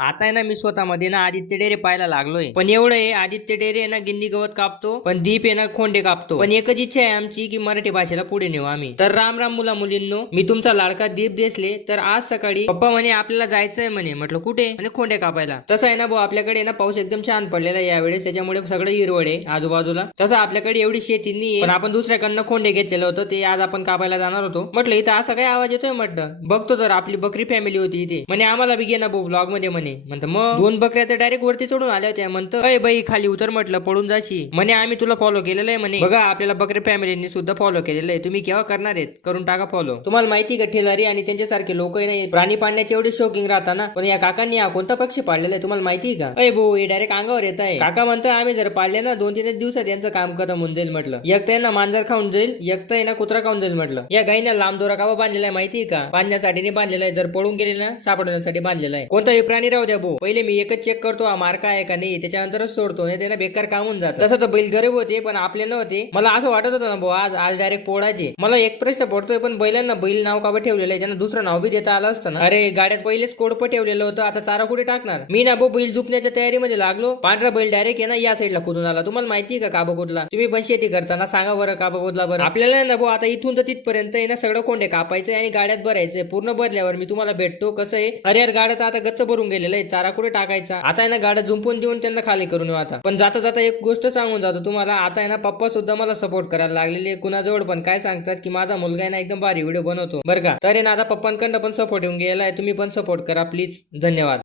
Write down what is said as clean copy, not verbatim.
आता आहे ना मी स्वतःमध्ये ना आदित्य डेरे पाहायला लागलोय. पण एवढं आहे, आदित्य डेरे आहे ना गिंदी गवत कापतो, पण दीप आहे ना खोंडे कापतो. पण एकच इच्छा आहे आमची की मराठी भाषेला पुढे नेऊ आम्ही. तर राम राम मुला मुलींनो, मी तुमचा लाडका दीप देसले. तर आज सकाळी पप्पा म्हणे आपल्याला जायचंय म्हणे. म्हटलं कुठे? आणि खोंडे कापायला. तसं आहे ना भाऊ, आपल्याकडे ना पाऊस एकदम छान पडलेला आहे यावेळेस, त्याच्यामुळे सगळं हिरवळ आहे आजूबाजूला. तसं आपल्याकडे एवढी शेती नाही, पण आपण दुसऱ्याकडनं खोंडे घेतलेलं होतं, ते आज आपण कापायला जाणार होतो. म्हटलं इथं असा काय आवाज येतोय? म्हटलं बघतो तर आपली बकरी फॅमिली होती इथे. म्हणे आम्हाला बी घे ना भाऊ ब्लॉग मध्ये म्हणे. म्हणतं मग दोन बकऱ्या तर डायरेक्ट वरती चढून आल्या होत्या. म्हणतं अय बाई खाली उतर. म्हटलं पडून जाशी. म्हणे आम्ही तुला फॉलो केलेलं आहे म्हणे. बघा आपल्याला बकरी फॅमिलीने सुद्धा फॉलो केलेलं आहे. तुम्ही केव्हा करणार आहेत? करून टाका फॉलो. तुम्हाला माहिती का ठेलारी आणि त्यांच्यासारखे लोक नाही प्राणी पाळण्याचे एवढे शौकिंग राहतात ना. पण या काकांनी हा कोणता पक्षी पाळलेला आहे तुम्हाला माहिती का? अय भाऊ हे डायरेक्ट अंगावर येत आहे. काका म्हणतं आम्ही जर पाळले ना 2-3 दिवसात यांचं काम खतम होऊन जाईल. म्हटलं एक तर ना मांजर खाऊन जाईल, एक तर ना कुत्रा खाऊन जाईल. म्हटलं या गाईना लांब दोरा का बांधलेला आहे माहिती का? बांधण्यासाठी नाही बांधलेला आहे, जर पळून गेले ना सापडण्यासाठी बांधलेला आहे. कोणताही प्राणी राहू द्या भाऊ, पहिले मी एकच चेक करतो हा मार्का आहे का नाही, त्याच्यानंतरच सोडतो. नाही त्यांना बेकार कामून जात. तसं तर बैल गरीब होते पण आपले नव्हते. मला असं वाटत होतं ना भाऊ आज आज डायरेक्ट पोळायचे. मला एक प्रश्न पडतोय, पण बैलांना बैल नाव का ठेवलेलं आहे? त्यांना दुसरं नाव बी देता आलं असतं ना. अरे गाड्यात पहिलेच कोडप ठेवलेलं होतं, आता चारा कुठे टाकणार? मी ना भाऊ बैल झुपण्याच्या तयारीमध्ये लागलो. पांढरा बैल डायरेक्ट आहे ना या साईडला कुदून आला. तुम्हाला माहिती का काबाकोटला? तुम्ही पण शेती करताना सांगा बरं काबाकोटला बरं. आपल्याला ना भाऊ आता इथून तर तिथपर्यंत आहे ना सगळं कोंडे कापायचंय आणि गाड्यात भरायचंय. पूर्ण भरल्यावर मी तुम्हाला भेटतो. कसं आहे अरे यार गाड्यात आता गच्च भरून गेलेलं आहे, चारा कुठे टाकायचा? आता आहे ना गाड्या झुंपून देऊन त्यांना खाली करून येऊ आता. पण जाता जाता एक गोष्ट सांगून जातो तुम्हाला, आता आहे ना पप्पा सुद्धा मला सपोर्ट करायला लागलेले. कुणाजवळ पण काय सांगतात की माझा मुलगा आहे ना एकदम भारी व्हिडिओ बनवतो बरं का. तर आहे ना आता पप्पांकडनं पण सपोर्ट येऊन गेलाय. तुम्ही पण सपोर्ट करा प्लीज. धन्यवाद.